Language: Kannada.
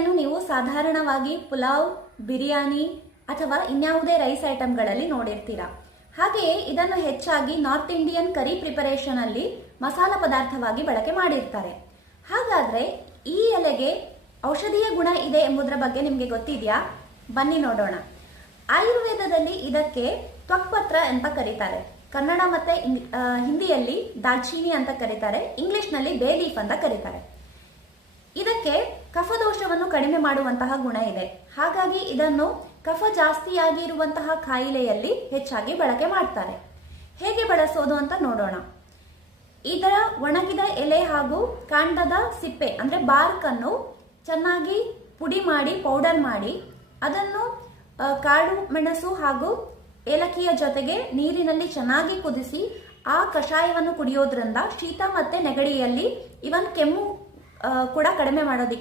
ಇದನ್ನು ನೀವು ಸಾಧಾರಣವಾಗಿ ಪುಲಾವ್, ಬಿರಿಯಾನಿ ಅಥವಾ ಇನ್ಯಾವುದೇ ರೈಸ್ ಐಟಮ್ಗಳಲ್ಲಿ ನೋಡಿರ್ತೀರಾ. ಹಾಗೆಯೇ ಇದನ್ನು ಹೆಚ್ಚಾಗಿ ನಾರ್ತ್ ಇಂಡಿಯನ್ ಕರಿ ಪ್ರಿಪರೇಷನ್ ಅಲ್ಲಿ ಮಸಾಲ ಪದಾರ್ಥವಾಗಿ ಬಳಕೆ ಮಾಡಿರ್ತಾರೆ. ಹಾಗಾದ್ರೆ ಈ ಎಲೆಗೆ ಔಷಧೀಯ ಗುಣ ಇದೆ ಎಂಬುದರ ಬಗ್ಗೆ ನಿಮಗೆ ಗೊತ್ತಿದೆಯಾ? ಬನ್ನಿ ನೋಡೋಣ. ಆಯುರ್ವೇದದಲ್ಲಿ ಇದಕ್ಕೆ ತ್ವಕ್ಪತ್ರ ಅಂತ ಕರೀತಾರೆ. ಕನ್ನಡ ಮತ್ತೆ ಹಿಂದಿಯಲ್ಲಿ ದಾಲ್ಚೀನಿ ಅಂತ ಕರೀತಾರೆ. ಇಂಗ್ಲಿಷ್ನಲ್ಲಿ ಬೇ ಲೀಫ್ ಅಂತ ಕರೀತಾರೆ. ಇದಕ್ಕೆ ಕಫದೋಷವನ್ನು ಕಡಿಮೆ ಮಾಡುವಂತಹ ಗುಣ ಇದೆ. ಹಾಗಾಗಿ ಇದನ್ನು ಕಫ ಜಾಸ್ತಿಯಾಗಿರುವಂತಹ ಕಾಯಿಲೆಯಲ್ಲಿ ಹೆಚ್ಚಾಗಿ ಬಳಕೆ ಮಾಡ್ತಾರೆ. ಹೇಗೆ ಬಳಸೋದು ಅಂತ ನೋಡೋಣ. ಇದರ ಒಣಗಿದ ಎಲೆ ಹಾಗೂ ಕಾಂಡದ ಸಿಪ್ಪೆ ಅಂದ್ರೆ ಬಾರ್ಕ್ ಅನ್ನು ಚೆನ್ನಾಗಿ ಪುಡಿ ಮಾಡಿ ಪೌಡರ್ ಮಾಡಿ ಅದನ್ನು ಕಾಳು ಮೆಣಸು ಹಾಗೂ ಏಲಕ್ಕಿಯ ಜೊತೆಗೆ ನೀರಿನಲ್ಲಿ ಚೆನ್ನಾಗಿ ಕುದಿಸಿ ಆ ಕಷಾಯವನ್ನು ಕುಡಿಯೋದ್ರಿಂದ ಶೀತ ಮತ್ತೆ ನೆಗಡಿಯಲ್ಲಿ ಇವನ್ ಕೆಮ್ಮು ಕೂಡ ಕಡಿಮೆ ಮಾಡೋದಿಕ್ಕೆ